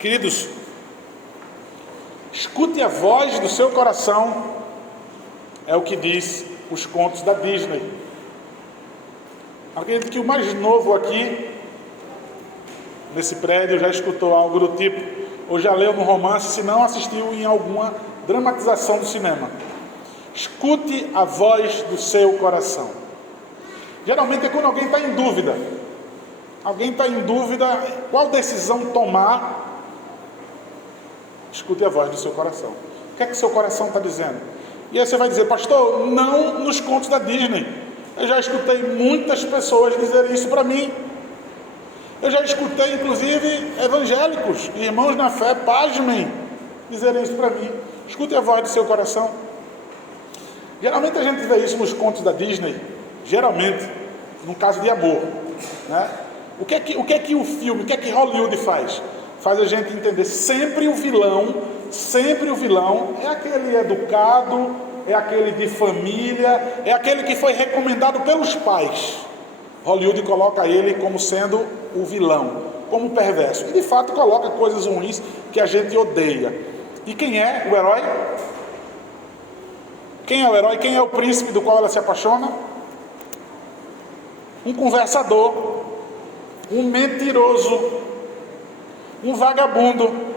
Queridos, escute a voz do seu coração, é o que diz os contos da Disney. Acredito que o mais novo aqui, nesse prédio, já escutou algo do tipo, ou já leu no romance, se não assistiu em alguma dramatização do cinema. Escute a voz do seu coração. Geralmente é quando alguém está em dúvida. Alguém está em dúvida qual decisão tomar. Escute a voz do seu coração. O que é que seu coração está dizendo? E aí você vai dizer, pastor, não nos contos da Disney. Eu já escutei muitas pessoas dizerem isso para mim. Eu já escutei, inclusive, evangélicos, irmãos na fé, pasmem, dizerem isso para mim. Escute a voz do seu coração. Geralmente a gente vê isso nos contos da Disney, geralmente, no caso de amor, né? O que é que o filme, o que é que Hollywood faz? Faz a gente entender sempre o vilão é aquele educado, é aquele de família, é aquele que foi recomendado pelos pais. Hollywood coloca ele como sendo o vilão, como perverso, e de fato coloca coisas ruins que a gente odeia. E quem é o herói? Quem é o herói? Quem é o príncipe do qual ela se apaixona? Um conversador, um mentiroso, um vagabundo.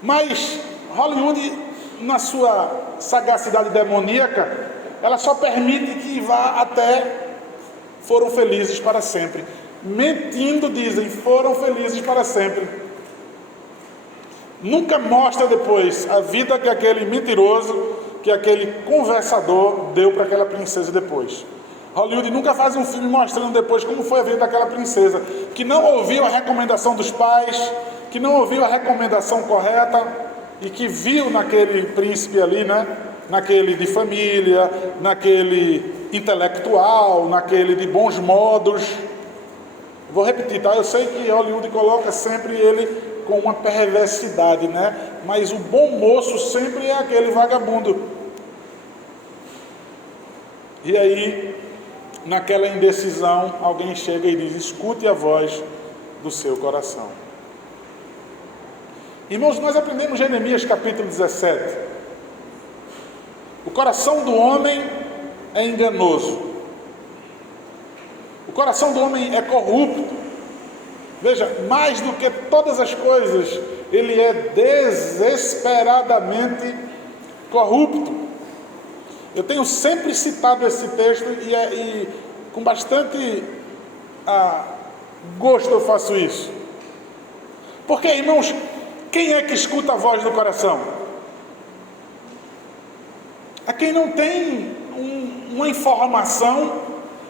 Mas Hollywood, na sua sagacidade demoníaca, ela só permite que vá até foram felizes para sempre. Mentindo, dizem, foram felizes para sempre. Nunca mostra depois a vida que aquele mentiroso, que aquele conversador deu para aquela princesa depois. Hollywood nunca faz um filme mostrando depois como foi a vida daquela princesa, que não ouviu a recomendação dos pais, que não ouviu a recomendação correta e que viu naquele príncipe ali, né? Naquele de família, naquele intelectual, naquele de bons modos. Vou repetir, tá? Eu sei que Hollywood coloca sempre ele com uma perversidade, né? Mas o bom moço sempre é aquele vagabundo. E aí, naquela indecisão, alguém chega e diz, escute a voz do seu coração. Irmãos, nós aprendemos em Jeremias capítulo 17. O coração do homem é enganoso. O coração do homem é corrupto. Veja, mais do que todas as coisas, ele é desesperadamente corrupto. Eu tenho sempre citado esse texto e com bastante gosto eu faço isso. Porque, irmãos, quem é que escuta a voz do coração? É quem não tem uma informação,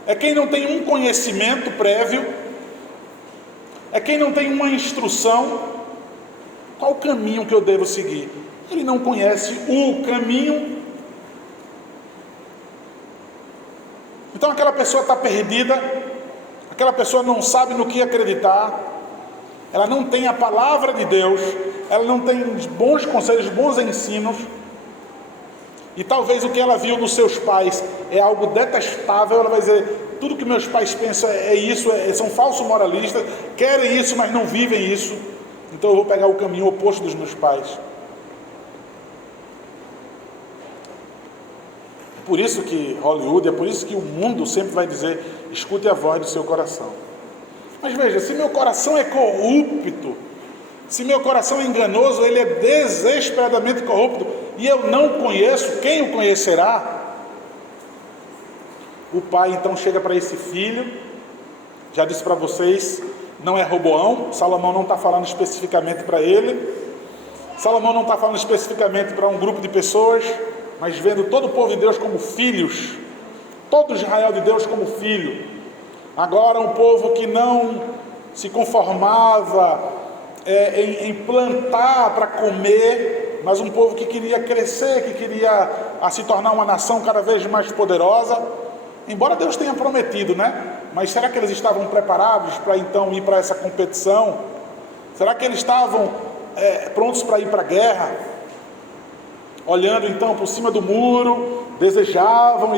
é quem não tem um conhecimento prévio, é quem não tem uma instrução. Qual o caminho que eu devo seguir? Ele não conhece o caminho. Então aquela pessoa está perdida, aquela pessoa não sabe no que acreditar, ela não tem a palavra de Deus, ela não tem bons conselhos, bons ensinos, e talvez o que ela viu dos seus pais é algo detestável. Ela vai dizer, tudo que meus pais pensam é isso, são falsos moralistas, querem isso, mas não vivem isso, então eu vou pegar o caminho oposto dos meus pais. Por isso que Hollywood, é por isso que o mundo sempre vai dizer, escute a voz do seu coração. Mas veja, se meu coração é corrupto, se meu coração é enganoso, ele é desesperadamente corrupto, e eu não conheço, quem o conhecerá? O pai então chega para esse filho, já disse para vocês, não é Roboão, Salomão não está falando especificamente para ele, Salomão não está falando especificamente para um grupo de pessoas, mas vendo todo o povo de Deus como filhos, todo Israel de Deus como filho. Agora um povo que não se conformava em plantar para comer, mas um povo que queria crescer, que queria se tornar uma nação cada vez mais poderosa, embora Deus tenha prometido, né? Mas será que eles estavam preparados para então ir para essa competição? Será que eles estavam prontos para ir para a guerra? Olhando então por cima do muro, desejavam,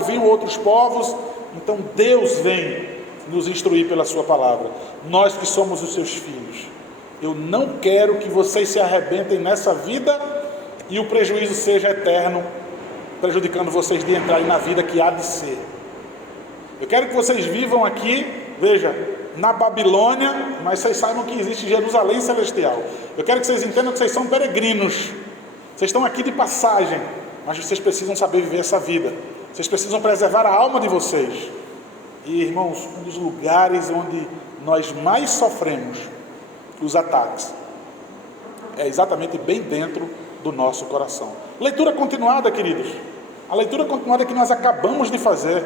viam outros povos. Então Deus vem nos instruir pela sua palavra, nós que somos os seus filhos. Eu não quero que vocês se arrebentem nessa vida e o prejuízo seja eterno, prejudicando vocês de entrarem na vida que há de ser. Eu quero que vocês vivam aqui, veja, na Babilônia, mas vocês saibam que existe Jerusalém celestial. Eu quero que vocês entendam que vocês são peregrinos. Vocês estão aqui de passagem, mas vocês precisam saber viver essa vida. Vocês precisam preservar a alma de vocês. E, irmãos, um dos lugares onde nós mais sofremos os ataques é exatamente bem dentro do nosso coração. Leitura continuada, queridos. A leitura continuada que nós acabamos de fazer.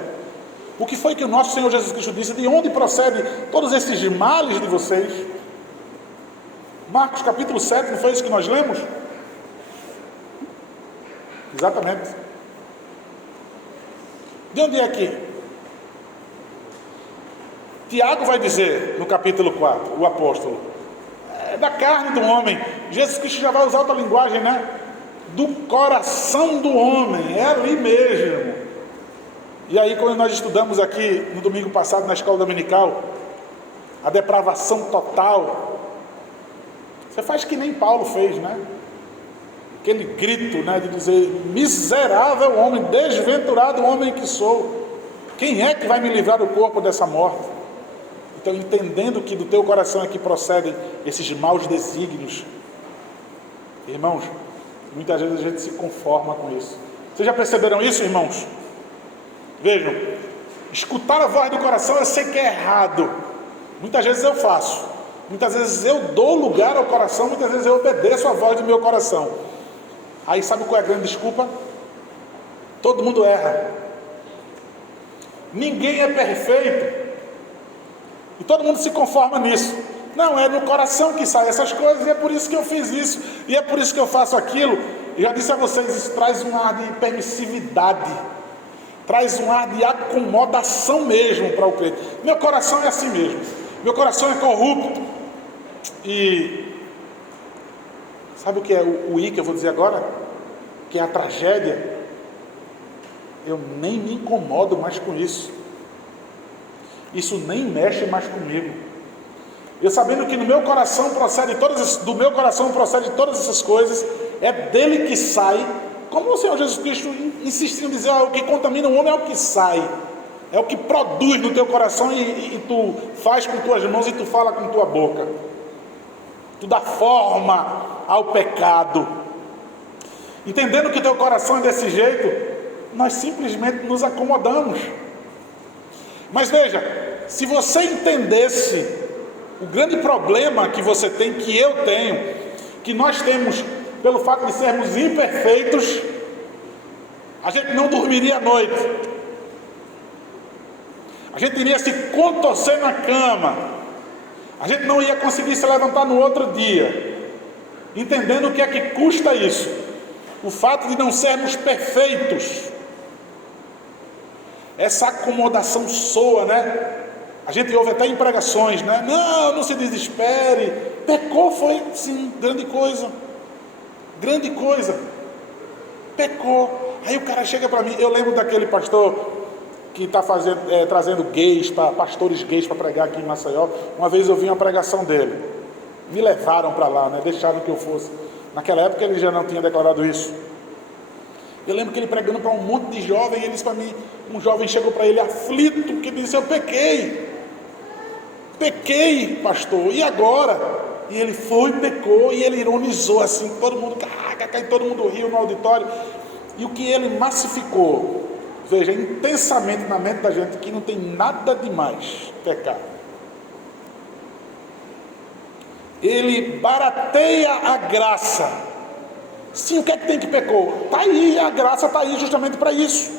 O que foi que o nosso Senhor Jesus Cristo disse? De onde procede todos esses males de vocês? Marcos capítulo 7, não foi isso que nós lemos? Exatamente. De onde é que? Tiago vai dizer no capítulo 4, o apóstolo, é da carne do homem. Jesus Cristo já vai usar outra linguagem, né? Do coração do homem, é ali mesmo. E aí, quando nós estudamos aqui no domingo passado na escola dominical, a depravação total, você faz que nem Paulo fez, né? Aquele grito, né, de dizer: miserável homem, desventurado homem que sou, quem é que vai me livrar do corpo dessa morte? Então, entendendo que do teu coração é que procedem esses maus desígnios, irmãos, muitas vezes a gente se conforma com isso. Vocês já perceberam isso, irmãos? Vejam, escutar a voz do coração eu sei que é errado. Muitas vezes eu faço, muitas vezes eu dou lugar ao coração, muitas vezes eu obedeço a voz do meu coração. Aí sabe qual é a grande desculpa? Todo mundo erra, ninguém é perfeito, e todo mundo se conforma nisso. Não, é no coração que saem essas coisas, e é por isso que eu fiz isso, e é por isso que eu faço aquilo. E já disse a vocês, isso traz um ar de permissividade, traz um ar de acomodação mesmo para o crente. Meu coração é assim mesmo, meu coração é corrupto. E sabe o que é o I que eu vou dizer agora? Que é a tragédia. Eu nem me incomodo mais com isso. Isso nem mexe mais comigo. Eu sabendo que no meu coração procede do meu coração procede todas essas coisas, é dele que sai. Como o Senhor Jesus Cristo insistiu em dizer, o que contamina o homem é o que sai, é o que produz no teu coração e tu faz com tuas mãos e tu fala com tua boca. Tu dá forma ao pecado. Entendendo que o teu coração é desse jeito, nós simplesmente nos acomodamos. Mas veja, se você entendesse o grande problema que você tem, que eu tenho, que nós temos pelo fato de sermos imperfeitos, a gente não dormiria à noite, a gente iria se contorcer na cama, a gente não ia conseguir se levantar no outro dia, entendendo o que é que custa isso, o fato de não sermos perfeitos. Essa acomodação soa, né? A gente ouve até em pregações, né? Não se desespere, pecou, foi sim, grande coisa, pecou. Aí o cara chega para mim, eu lembro daquele pastor que está trazendo pastores gays para pregar aqui em Maceió. Uma vez eu vi uma pregação dele, me levaram para lá, né? Deixaram que eu fosse. Naquela época ele já não tinha declarado isso. Eu lembro que ele pregando para um monte de jovem, ele disse para mim, um jovem chegou para ele aflito, que disse: eu pequei, pastor, e agora? E ele pecou, e ele ironizou assim, todo mundo riu no auditório. E o que ele massificou, veja, intensamente na mente da gente, que não tem nada demais pecar. Ele barateia a graça. Sim, o que é que tem que pecou? Está aí, a graça está aí justamente para isso.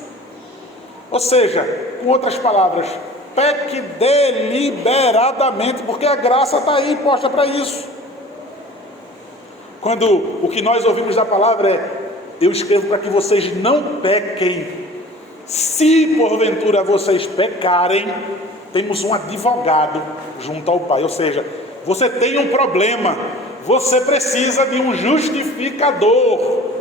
Ou seja, com outras palavras, peque deliberadamente, porque a graça está aí posta para isso. Quando o que nós ouvimos da palavra é: eu escrevo para que vocês não pequem. Se porventura vocês pecarem, temos um advogado junto ao Pai. Ou seja, você tem um problema, você precisa de um justificador,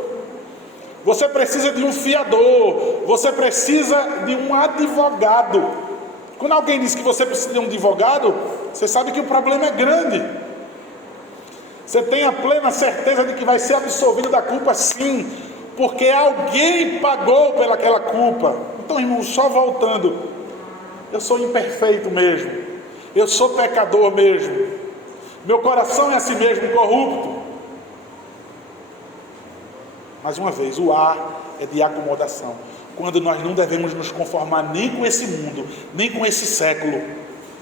você precisa de um fiador, você precisa de um advogado. Quando alguém diz que você precisa de um advogado, você sabe que o problema é grande. Você tem a plena certeza de que vai ser absolvido da culpa, sim, porque alguém pagou pelaquela culpa. Então, irmão, só voltando, eu sou imperfeito mesmo, eu sou pecador mesmo, meu coração é assim mesmo corrupto. Mais uma vez, o A é de acomodação, quando nós não devemos nos conformar nem com esse mundo, nem com esse século,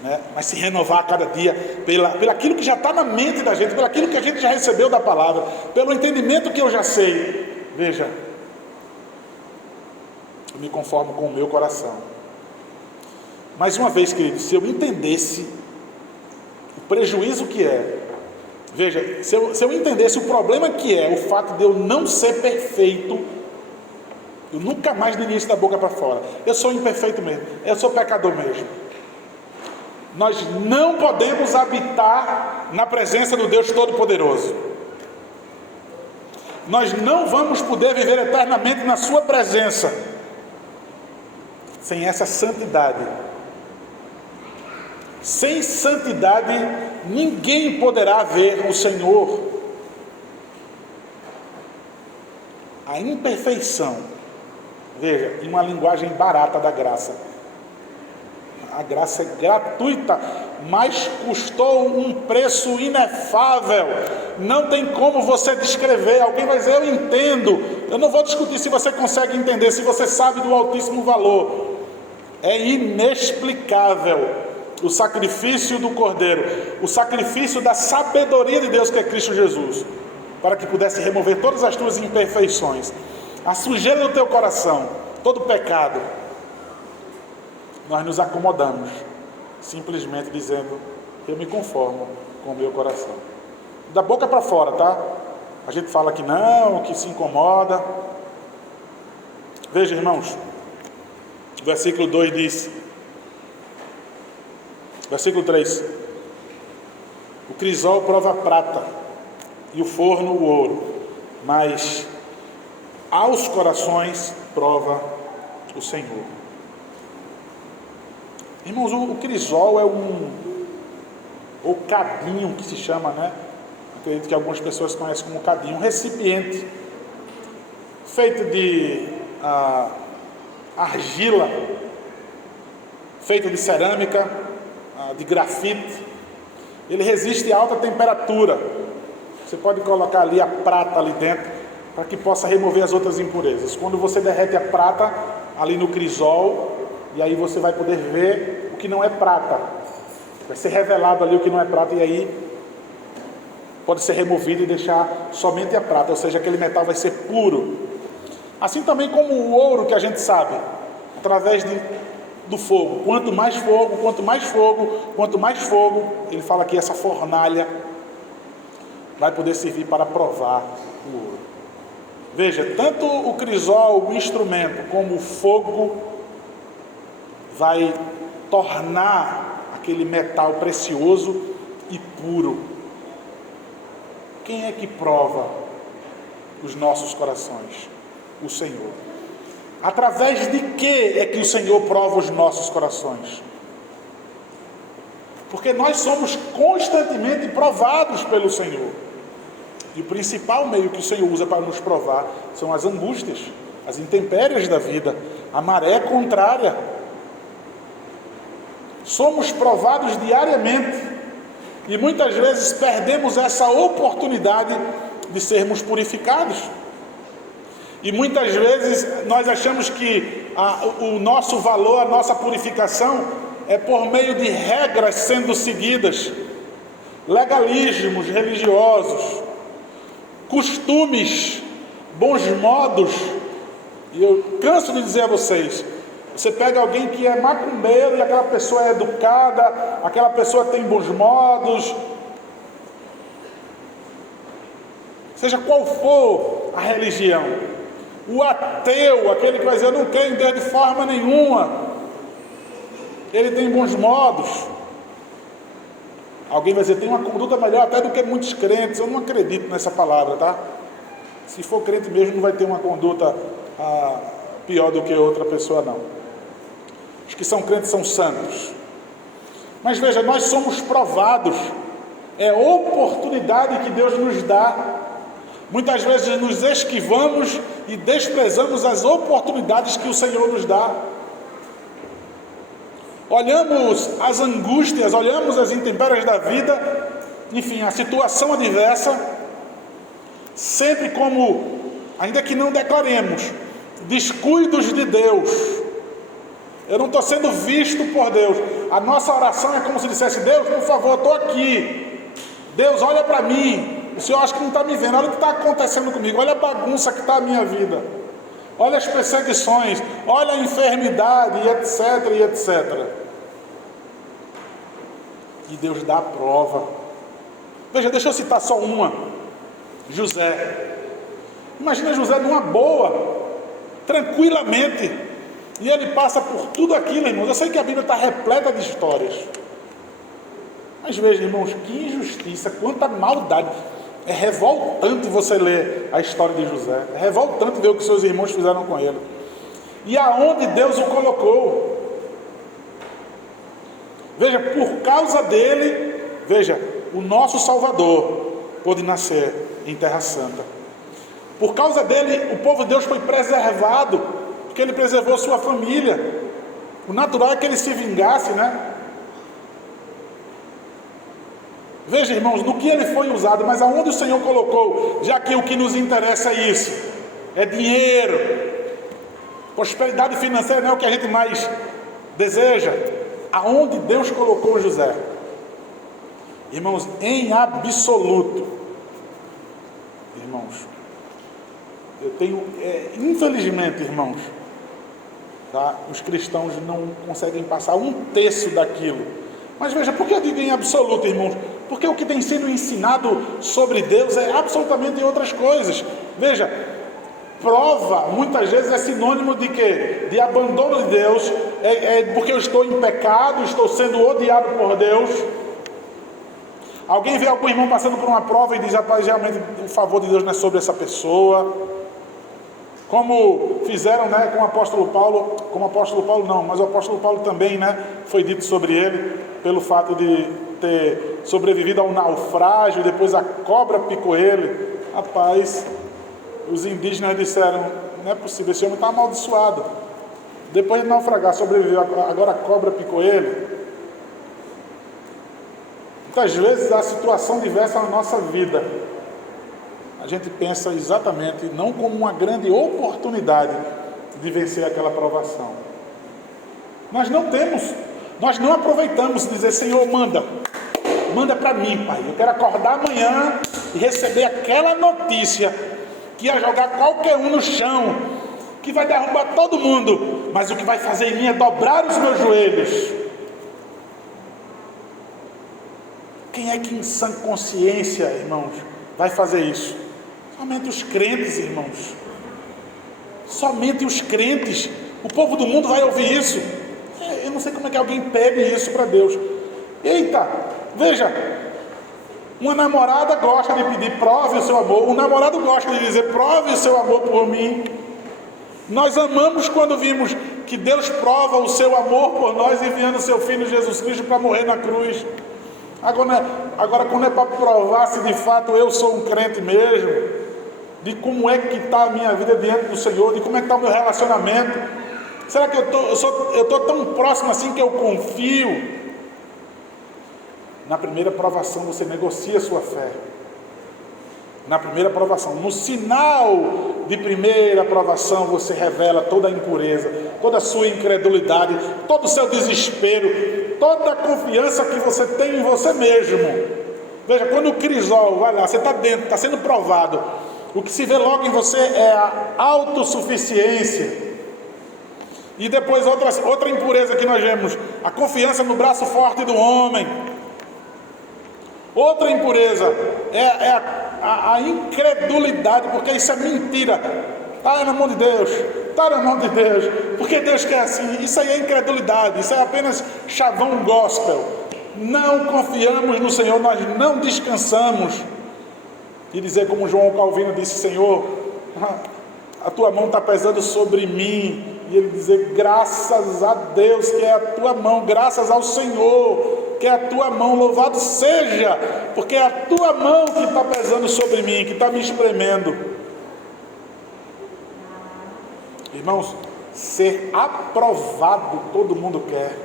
né? Mas se renovar a cada dia pelaquilo que já está na mente da gente, pelaquilo que a gente já recebeu da palavra, pelo entendimento que eu já sei. Veja, eu me conformo com o meu coração. Mais uma vez, querido, se eu entendesse o prejuízo que é, veja, se eu entendesse o problema que é o fato de eu não ser perfeito, eu nunca mais do início da boca para fora, eu sou imperfeito mesmo, eu sou pecador mesmo. Nós não podemos habitar na presença do Deus Todo-Poderoso. Nós não vamos poder viver eternamente na sua presença sem essa santidade. Sem santidade, ninguém poderá ver o Senhor. A imperfeição, veja, em uma linguagem barata da graça. A graça é gratuita, mas custou um preço inefável. Não tem como você descrever. Alguém vai dizer, eu entendo. Eu não vou discutir se você consegue entender, se você sabe do altíssimo valor. É inexplicável o sacrifício do Cordeiro, o sacrifício da sabedoria de Deus, que é Cristo Jesus, para que pudesse remover todas as tuas imperfeições, a sujeira do teu coração, todo pecado. Nós nos acomodamos, simplesmente dizendo, eu me conformo com o meu coração. Da boca para fora, tá? A gente fala que não, que se incomoda. Veja, irmãos, o versículo 2 diz, versículo 3, o crisol prova a prata e o forno o ouro, mas aos corações prova o Senhor. Irmãos, o crisol é ou cadinho que se chama, né? Acredito que algumas pessoas conhecem como cadinho, um recipiente feito de argila, feito de cerâmica, de grafite. Ele resiste a alta temperatura. Você pode colocar ali a prata ali dentro para que possa remover as outras impurezas. Quando você derrete a prata ali no crisol, e aí você vai poder ver o que não é prata. Vai ser revelado ali o que não é prata, e aí pode ser removido e deixar somente a prata, ou seja, aquele metal vai ser puro. Assim também como o ouro, que a gente sabe, através do fogo. Quanto mais fogo, quanto mais fogo, quanto mais fogo, ele fala que essa fornalha vai poder servir para provar o ouro. Veja, tanto o crisol, o instrumento, como o fogo, vai tornar aquele metal precioso e puro. Quem é que prova os nossos corações? O Senhor. Através de que é que o Senhor prova os nossos corações? Porque nós somos constantemente provados pelo Senhor. E o principal meio que o Senhor usa para nos provar são as angústias, as intempéries da vida, a maré contrária. Somos provados diariamente e muitas vezes perdemos essa oportunidade de sermos purificados. E muitas vezes nós achamos que o nosso valor, a nossa purificação é por meio de regras sendo seguidas, legalismos religiosos, costumes, bons modos. E eu canso de dizer a vocês, você pega alguém que é macumbeiro e aquela pessoa é educada, aquela pessoa tem bons modos, seja qual for a religião. O ateu, aquele que vai dizer, eu não creio em Deus de forma nenhuma, ele tem bons modos. Alguém vai dizer, tem uma conduta melhor até do que muitos crentes. Eu não acredito nessa palavra, tá? Se for crente mesmo, não vai ter uma conduta pior do que outra pessoa, não. Os que são crentes são santos. Mas veja, nós somos provados é oportunidade que Deus nos dá. Muitas vezes nos esquivamos e desprezamos as oportunidades que o Senhor nos dá. Olhamos as angústias, olhamos as intempéries da vida, enfim, a situação adversa, sempre como, ainda que não declaremos, descuidos de Deus. Eu não estou sendo visto por Deus. A nossa oração é como se dissesse: Deus, por favor, eu estou aqui. Deus, olha para mim. O Senhor acha que não está me vendo. Olha o que está acontecendo comigo. Olha a bagunça que está a minha vida. Olha as perseguições. Olha a enfermidade, e etc, e etc. E Deus dá a prova. Veja, deixa eu citar só uma. José. Imagina José numa boa, tranquilamente, e ele passa por tudo aquilo, irmãos. Eu sei que a Bíblia está repleta de histórias, mas veja, irmãos, que injustiça, quanta maldade. É revoltante você ler a história de José. É revoltante ver o que seus irmãos fizeram com ele. E aonde Deus o colocou. Veja, por causa dele, veja, o nosso Salvador pôde nascer em Terra Santa. Por causa dele, o povo de Deus foi preservado, porque ele preservou sua família. O natural é que ele se vingasse, né? Veja, irmãos, no que ele foi usado, mas aonde o Senhor colocou, já que o que nos interessa é isso, é dinheiro, prosperidade financeira não é o que a gente mais deseja. Aonde Deus colocou José? Irmãos, em absoluto, irmãos, eu tenho, infelizmente, irmãos, tá? Os cristãos não conseguem passar um terço daquilo. Mas veja, por que eu digo em absoluto, irmãos? Porque o que tem sido ensinado sobre Deus é absolutamente outras coisas. Veja, prova muitas vezes é sinônimo de quê? De abandono de Deus, porque eu estou em pecado, estou sendo odiado por Deus. Alguém vê algum irmão passando por uma prova e diz: rapaz, realmente o favor de Deus não é sobre essa pessoa. Como fizeram, né, com o apóstolo Paulo, mas o apóstolo Paulo também, né, foi dito sobre ele, pelo fato de ter sobrevivido ao naufrágio, depois a cobra picou ele. Rapaz, os indígenas disseram: não é possível, esse homem está amaldiçoado. Depois de naufragar, sobreviveu, agora a cobra picou ele. Muitas vezes a situação diversa na nossa vida, a gente pensa exatamente, não como uma grande oportunidade de vencer aquela provação. Nós não aproveitamos dizer: Senhor, manda para mim, Pai, eu quero acordar amanhã e receber aquela notícia que ia jogar qualquer um no chão, que vai derrubar todo mundo, mas o que vai fazer em mim é dobrar os meus joelhos. Quem é que em sã consciência, irmãos, vai fazer isso? Somente os crentes, irmãos. Somente os crentes. O povo do mundo vai ouvir isso. Eu não sei como é que alguém pede isso para Deus. Eita, veja, uma namorada gosta de pedir: prove o seu amor. Um namorado gosta de dizer: prove o seu amor por mim. Nós amamos quando vimos que Deus prova o seu amor por nós, enviando o seu Filho Jesus Cristo para morrer na cruz. Agora, quando é para provar se de fato eu sou um crente mesmo, de como é que está a minha vida diante do Senhor, de como é que está o meu relacionamento, será que eu estou tão próximo assim que eu confio? Na primeira provação você negocia a sua fé. Na primeira provação, no sinal de primeira provação, você revela toda a impureza, toda a sua incredulidade, todo o seu desespero, toda a confiança que você tem em você mesmo. Veja, quando o crisol vai lá, você está dentro, está sendo provado, o que se vê logo em você é a autossuficiência. E depois outra impureza que nós vemos: a confiança no braço forte do homem. Outra impureza é a incredulidade, porque isso é mentira. Está na mão de Deus, está na mão de Deus, porque Deus quer assim. Isso aí é incredulidade, isso é apenas chavão gospel. Não confiamos no Senhor, nós não descansamos. E dizer como João Calvino disse: Senhor, a tua mão está pesando sobre mim. E ele dizer: graças a Deus que é a tua mão, graças ao Senhor que é a tua mão, louvado seja porque é a tua mão que está pesando sobre mim, que está me espremendo. Irmãos, ser aprovado todo mundo quer,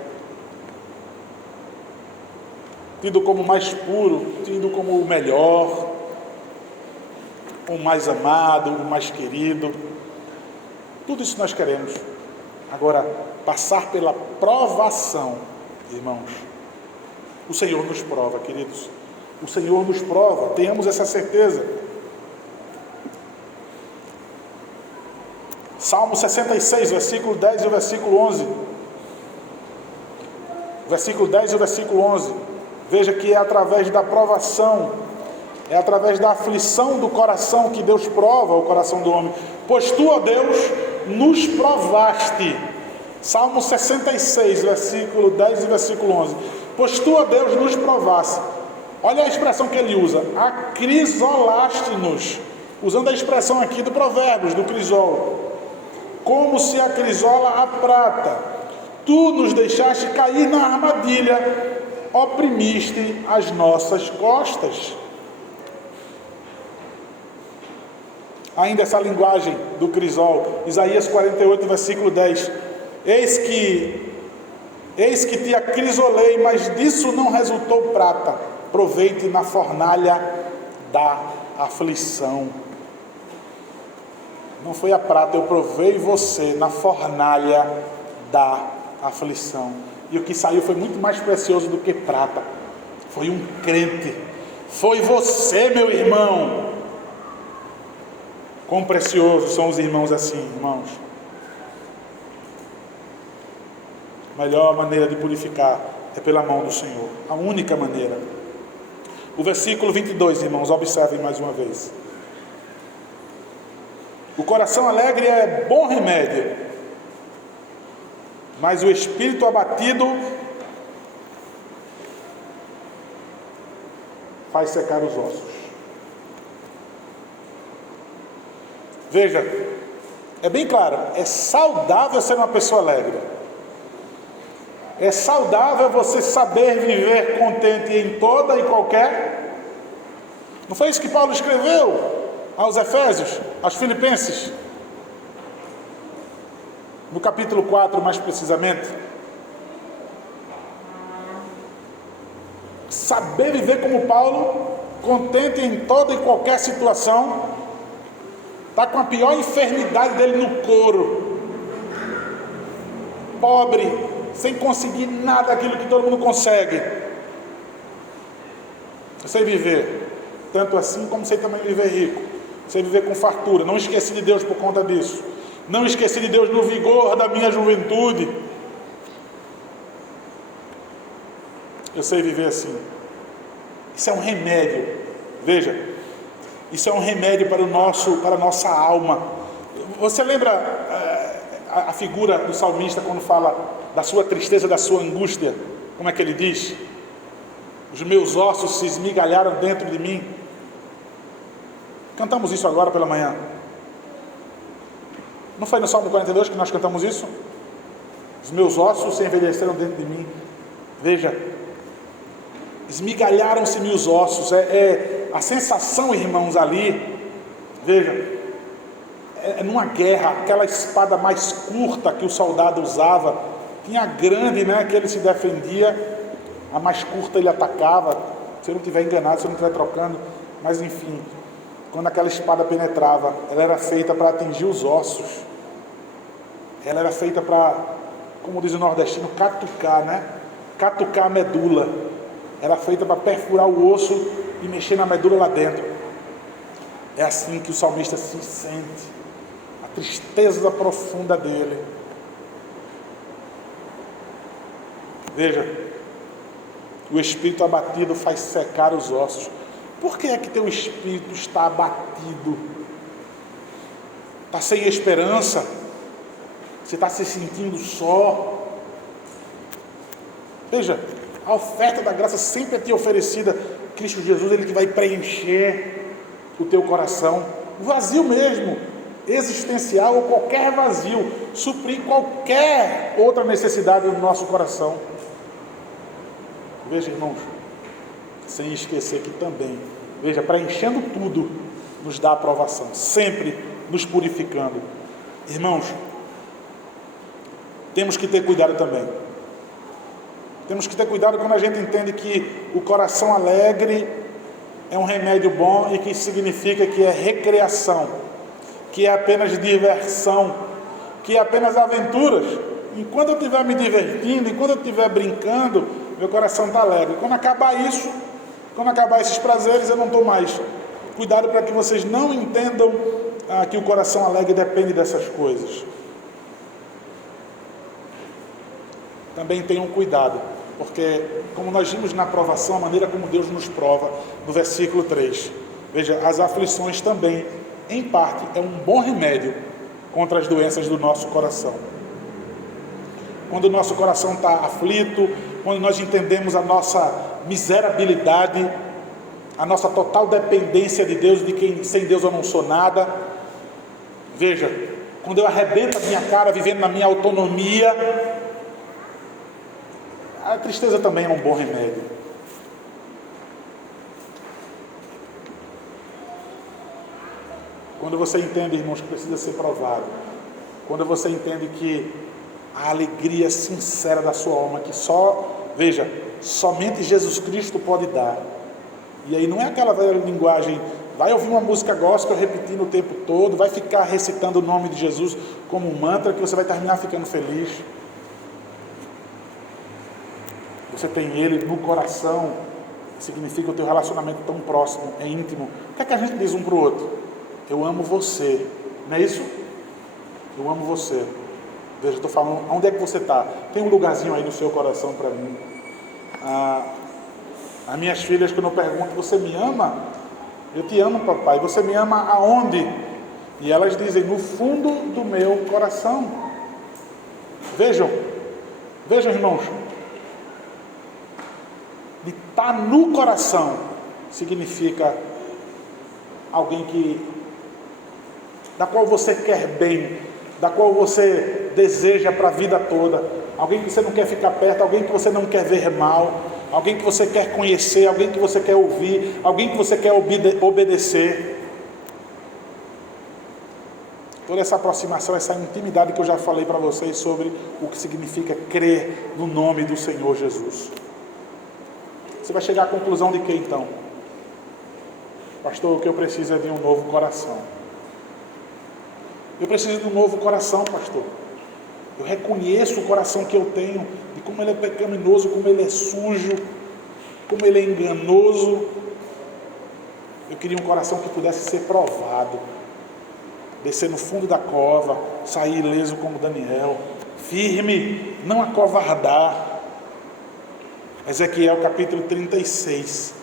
tido como o mais puro, tido como o melhor, o mais amado, o mais querido, tudo isso nós queremos. Agora, passar pela provação, irmãos, o Senhor nos prova, queridos, o Senhor nos prova, tenhamos essa certeza. Salmo 66, versículo 10 e o versículo 11. Versículo 10 e o versículo 11. Veja que é através da provação, é através da aflição do coração que Deus prova o coração do homem. Pois tu, ó Deus, nos provaste. Salmo 66, versículo 10 e versículo 11. Pois tu, ó Deus, nos provaste. Olha a expressão que ele usa. Acrisolaste-nos. Usando a expressão aqui do Provérbios, do crisol. Como se acrisola a prata. Tu nos deixaste cair na armadilha, oprimiste as nossas costas. Ainda essa linguagem do crisol, Isaías 48, versículo 10. Eis que te acrisolei, mas disso não resultou prata. Provei-te na fornalha da aflição. Não foi a prata, eu provei você na fornalha da aflição. E o que saiu foi muito mais precioso do que prata. Foi um crente. Foi você, meu irmão. Quão preciosos são os irmãos assim, irmãos. A melhor maneira de purificar é pela mão do Senhor. A única maneira. O versículo 22, irmãos, observem mais uma vez. O coração alegre é bom remédio, mas o espírito abatido faz secar os ossos. Veja, é bem claro, é saudável ser uma pessoa alegre. É saudável você saber viver contente em toda e qualquer. Não foi isso que Paulo escreveu aos Efésios, aos Filipenses? No capítulo 4, mais precisamente. Saber viver como Paulo, contente em toda e qualquer situação. Está com a pior enfermidade dele no couro. Pobre, sem conseguir nada daquilo que todo mundo consegue. Eu sei viver, tanto assim como sei também viver rico. Sei viver com fartura. Não esqueci de Deus por conta disso. Não esqueci de Deus no vigor da minha juventude. Eu sei viver assim. Isso é um remédio. Veja, isso é um remédio para a nossa alma. Você lembra a figura do salmista quando fala da sua tristeza, da sua angústia? Como é que ele diz? Os meus ossos se esmigalharam dentro de mim. Cantamos isso agora pela manhã. Não foi no Salmo 42 que nós cantamos isso? Os meus ossos se envelheceram dentro de mim. Veja, esmigalharam-se-me os ossos. A sensação, irmãos, ali, veja, é numa guerra, aquela espada mais curta que o soldado usava. Tinha a grande, né, que ele se defendia, a mais curta ele atacava. Se eu não estiver enganado, se eu não estiver trocando, mas enfim, quando aquela espada penetrava, ela era feita para atingir os ossos. Ela era feita para, como diz o nordestino, catucar, né? Catucar a medula. Era feita para perfurar o osso e mexer na medula lá dentro. É assim que o salmista se sente. A tristeza profunda dele. Veja, o espírito abatido faz secar os ossos. Por que é que teu espírito está abatido? Está sem esperança? Você está se sentindo só? Veja, a oferta da graça sempre é te oferecida. Cristo Jesus, Ele que vai preencher o teu coração. Vazio mesmo, existencial ou qualquer vazio. Suprir qualquer outra necessidade do nosso coração. Veja, irmãos, sem esquecer que também, veja, preenchendo tudo, nos dá aprovação, sempre nos purificando. Irmãos, temos que ter cuidado também. Temos que ter cuidado quando a gente entende que o coração alegre é um remédio bom e que isso significa que é recreação, que é apenas diversão, que é apenas aventuras. Enquanto eu estiver me divertindo, enquanto eu estiver brincando, meu coração está alegre. Quando acabar isso, quando acabar esses prazeres, eu não estou mais. Cuidado para que vocês não entendam que o coração alegre depende dessas coisas. Também tenham cuidado, porque como nós vimos na provação, a maneira como Deus nos prova, no versículo 3, veja, as aflições também, em parte, é um bom remédio contra as doenças do nosso coração. Quando o nosso coração está aflito, quando nós entendemos a nossa miserabilidade, a nossa total dependência de Deus, de quem sem Deus eu não sou nada. Veja, quando eu arrebento a minha cara vivendo na minha autonomia, a tristeza também é um bom remédio. Quando você entende, irmãos, que precisa ser provado, quando você entende que a alegria sincera da sua alma, que somente Jesus Cristo pode dar. E aí não é aquela velha linguagem, vai ouvir uma música gospel repetindo o tempo todo, vai ficar recitando o nome de Jesus como um mantra, que você vai terminar ficando feliz. Você tem Ele no coração, significa o teu relacionamento tão próximo, é íntimo. O que é que a gente diz um para o outro? Eu amo você, não é isso? Eu amo você. Veja, estou falando, onde é que você está? Tem um lugarzinho aí no seu coração para mim. As minhas filhas, quando eu pergunto, você me ama? Eu te amo, papai. Você me ama aonde? E elas dizem, no fundo do meu coração. Vejam, irmãos, de estar no coração significa alguém da qual você quer bem, da qual você deseja para a vida toda, alguém que você não quer ficar perto, alguém que você não quer ver mal, alguém que você quer conhecer, alguém que você quer ouvir, alguém que você quer obedecer. Toda essa aproximação, essa intimidade que eu já falei para vocês sobre o que significa crer no nome do Senhor Jesus. Você vai chegar à conclusão de que então? Pastor, o que eu preciso é de um novo coração. Eu preciso de um novo coração, pastor. Eu reconheço o coração que eu tenho, de como ele é pecaminoso, como ele é sujo, como ele é enganoso. Eu queria um coração que pudesse ser provado, descer no fundo da cova, sair ileso como Daniel, firme, não acovardar. Ezequiel capítulo 36.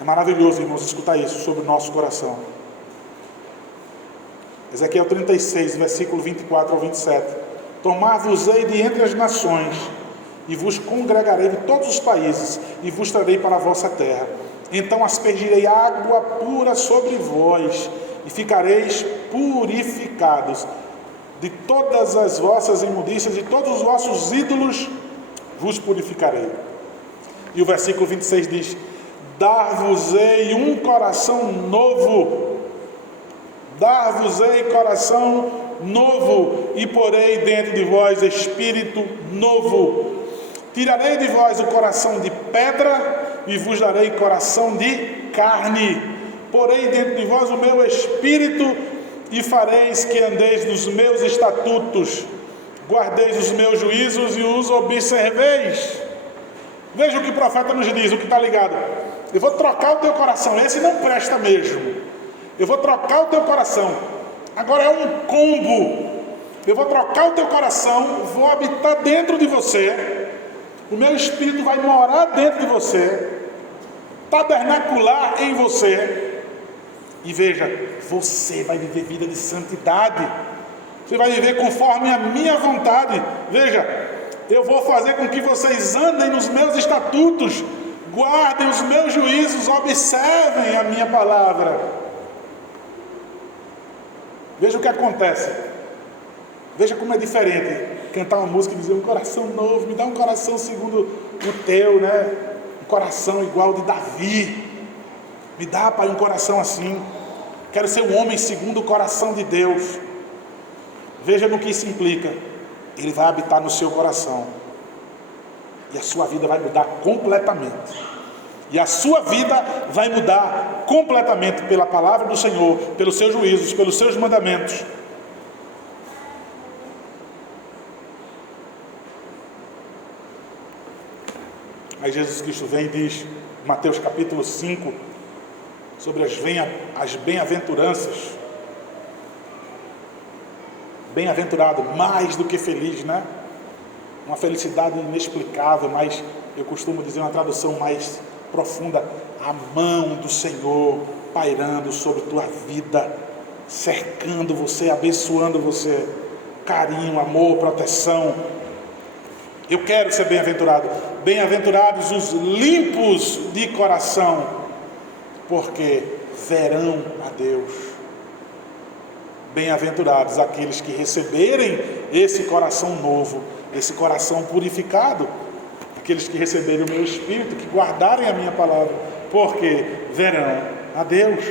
É maravilhoso, irmãos, escutar isso sobre o nosso coração. Ezequiel 36, versículo 24 ao 27. Tomar-vos-ei de entre as nações, e vos congregarei de todos os países, e vos trarei para a vossa terra. Então aspergirei água pura sobre vós, e ficareis purificados. De todas as vossas imundícias, de todos os vossos ídolos, vos purificarei. E o versículo 26 diz: dar-vos-ei um coração novo, dar-vos-ei coração novo, e porei dentro de vós espírito novo. Tirarei de vós o coração de pedra, e vos darei coração de carne. Porei dentro de vós o meu espírito, e fareis que andeis nos meus estatutos, guardeis os meus juízos e os observeis. Veja o que o profeta nos diz, o que está ligado. Eu vou trocar o teu coração, esse não presta mesmo. Eu vou trocar o teu coração. Agora é um combo. Eu vou trocar o teu coração, vou habitar dentro de você. O meu espírito vai morar dentro de você, tabernacular em você. E veja, você vai viver vida de santidade. Você vai viver conforme a minha vontade. Veja, eu vou fazer com que vocês andem nos meus estatutos, guardem os meus juízos, observem a minha palavra. Veja o que acontece. Veja como é diferente cantar uma música e dizer: um coração novo, me dá um coração segundo o teu, né? Um coração igual de Davi. Me dá, Pai, um coração assim. Quero ser um homem segundo o coração de Deus. Veja no que isso implica. Ele vai habitar no seu coração. E a sua vida vai mudar completamente. E a sua vida vai mudar completamente pela palavra do Senhor, pelos seus juízos, pelos seus mandamentos. Aí Jesus Cristo vem e diz, Mateus capítulo 5, sobre as bem-aventuranças. Bem-aventurado, mais do que feliz, né? Uma felicidade inexplicável, mas eu costumo dizer uma tradução mais profunda: a mão do Senhor pairando sobre tua vida, cercando você, abençoando você, carinho, amor, proteção. Eu quero ser bem-aventurado. Bem-aventurados os limpos de coração, porque verão a Deus. Bem-aventurados aqueles que receberem esse coração novo, esse coração purificado, aqueles que receberem o meu Espírito, que guardarem a minha palavra, porque verão a Deus.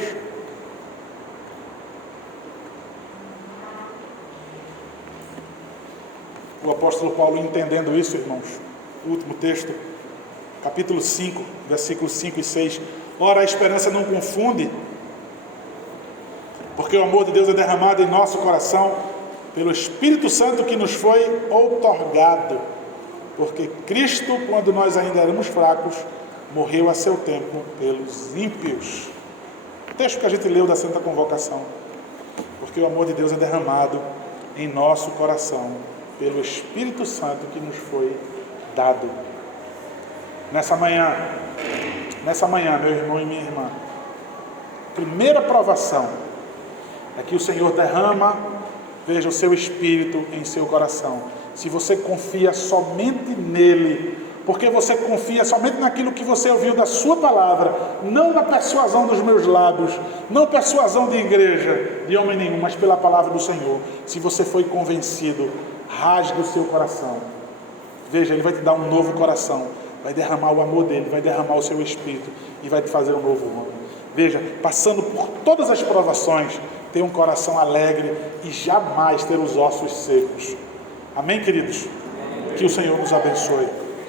O apóstolo Paulo, entendendo isso, irmãos, o último texto, capítulo 5, versículos 5 e 6, ora, a esperança não confunde, porque o amor de Deus é derramado em nosso coração pelo Espírito Santo que nos foi outorgado, porque Cristo, quando nós ainda éramos fracos, morreu a seu tempo pelos ímpios. O texto que a gente leu da Santa Convocação. Porque o amor de Deus é derramado em nosso coração pelo Espírito Santo que nos foi dado. Nessa manhã, meu irmão e minha irmã, primeira provação é que o Senhor derrama, veja, o seu Espírito em seu coração. Se você confia somente nele, porque você confia somente naquilo que você ouviu da sua palavra, não na persuasão dos meus lábios, não persuasão de igreja, de homem nenhum, mas pela palavra do Senhor. Se você foi convencido, rasgue o seu coração. Veja, ele vai te dar um novo coração, vai derramar o amor dele, vai derramar o seu Espírito e vai te fazer um novo homem. Veja, passando por todas as provações, ter um coração alegre e jamais ter os ossos secos. Amém, queridos? Que o Senhor nos abençoe.